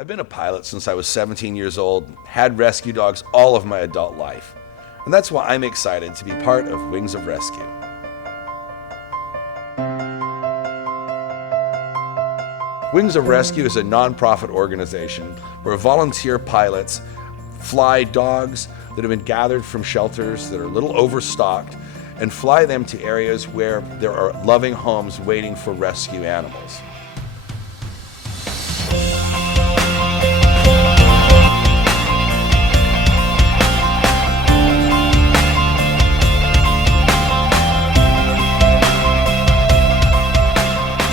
I've been a pilot since I was 17 years old, had rescue dogs all of my adult life. And that's why I'm excited to be part of Wings of Rescue. Wings of Rescue is a nonprofit organization where volunteer pilots fly dogs that have been gathered from shelters that are a little overstocked and fly them to areas where there are loving homes waiting for rescue animals.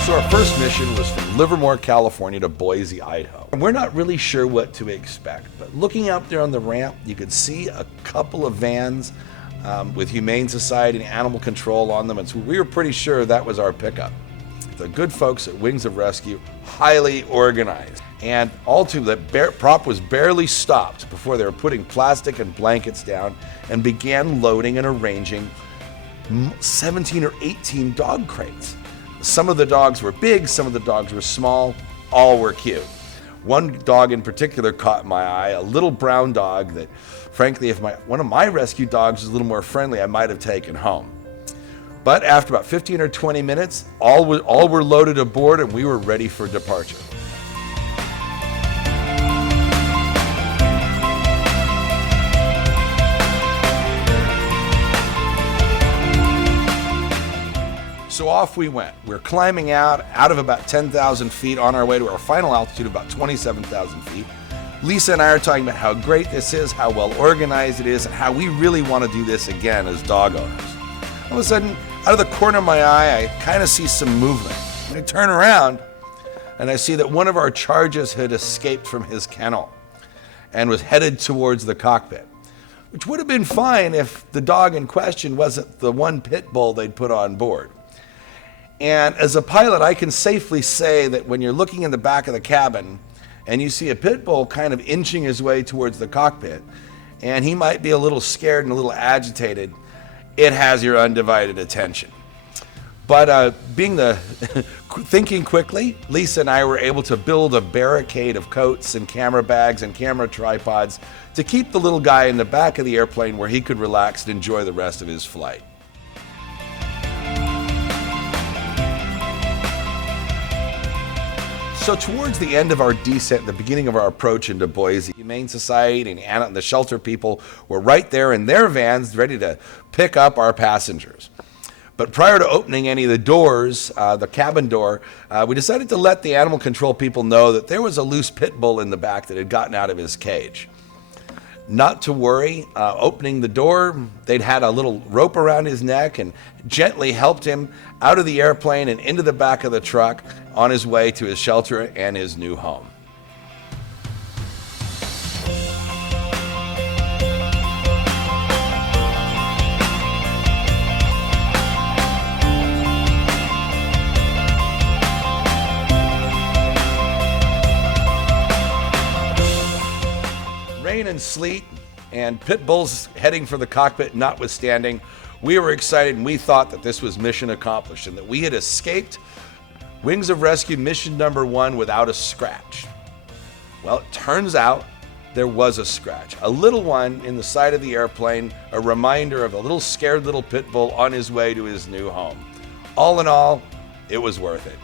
So our first mission was from Livermore, California to Boise, Idaho. And we're not really sure what to expect, but looking out there on the ramp, you could see a couple of vans with Humane Society and Animal Control on them, and so we were pretty sure that was our pickup. The good folks at Wings of Rescue, highly organized, and all too that prop was barely stopped before they were putting plastic and blankets down and began loading and arranging 17 or 18 dog crates. Some of the dogs were big, some of the dogs were small, all were cute. One dog in particular caught my eye, a little brown dog that, frankly, if one of my rescue dogs was a little more friendly, I might have taken home. But after about 15 or 20 minutes, all were loaded aboard and we were ready for departure. So off we went. We're climbing out of about 10,000 feet on our way to our final altitude of about 27,000 feet. Lisa and I are talking about how great this is, how well organized it is, and how we really want to do this again as dog owners. All of a sudden, out of the corner of my eye, I kind of see some movement. And I turn around and I see that one of our charges had escaped from his kennel and was headed towards the cockpit, which would have been fine if the dog in question wasn't the one pit bull they'd put on board. And as a pilot, I can safely say that when you're looking in the back of the cabin and you see a pit bull kind of inching his way towards the cockpit, and he might be a little scared and a little agitated, it has your undivided attention. But thinking quickly, Lisa and I were able to build a barricade of coats and camera bags and camera tripods to keep the little guy in the back of the airplane where he could relax and enjoy the rest of his flight. So towards the end of our descent, the beginning of our approach into Boise, Humane Society and the shelter people were right there in their vans ready to pick up our passengers. But prior to opening any of the doors, the cabin door, we decided to let the animal control people know that there was a loose pit bull in the back that had gotten out of his cage. Not to worry, opening the door, they'd had a little rope around his neck and gently helped him out of the airplane and into the back of the truck on his way to his shelter and his new home. Rain and sleet and pit bulls heading for the cockpit notwithstanding, we were excited and we thought that this was mission accomplished and that we had escaped Wings of Rescue mission number 1 without a scratch. Well, it turns out there was a scratch. A little one in the side of the airplane, a reminder of a little scared little pit bull on his way to his new home. All in all, it was worth it.